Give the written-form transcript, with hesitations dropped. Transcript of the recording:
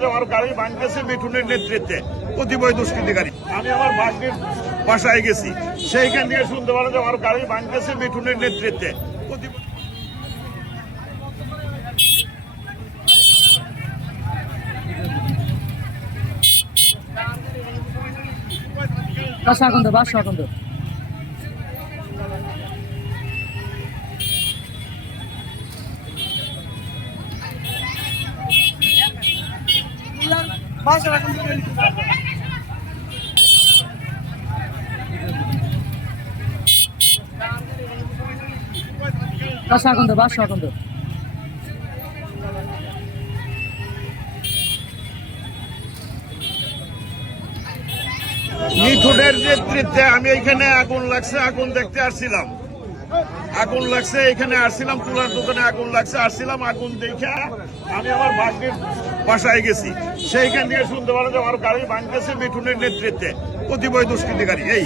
যে আমার গাড়ি ভাঙতেছে মিঠুনের নেতৃত্বে কতিপয় দুষ্কৃতিকারী। আমি আমার ভাগ্নের বাসায় গেছি, সেইখান থেকে শুনতে পারেন যে আমার গাড়ি ভাঙতেছে মিঠুনের নেতৃত্বে কতিপয়। বাসা মিঠুনের নেতৃত্বে আমি এখানে আগুন লাগছে, আগুন দেখতে আসছিলাম, আগুন লাগছে এখানে আসছিলাম, তুলার দোকানে আগুন লাগছে আসছিলাম, আগুন দেখে আমি আমার ভাগ্নের বাসায় গেছি, সেইখান থেকে শুনতে পারেন যে আমার গাড়ি ভাঙতেছে মিঠুনের নেতৃত্বে কতিপয় দুষ্কৃতিকারী। এই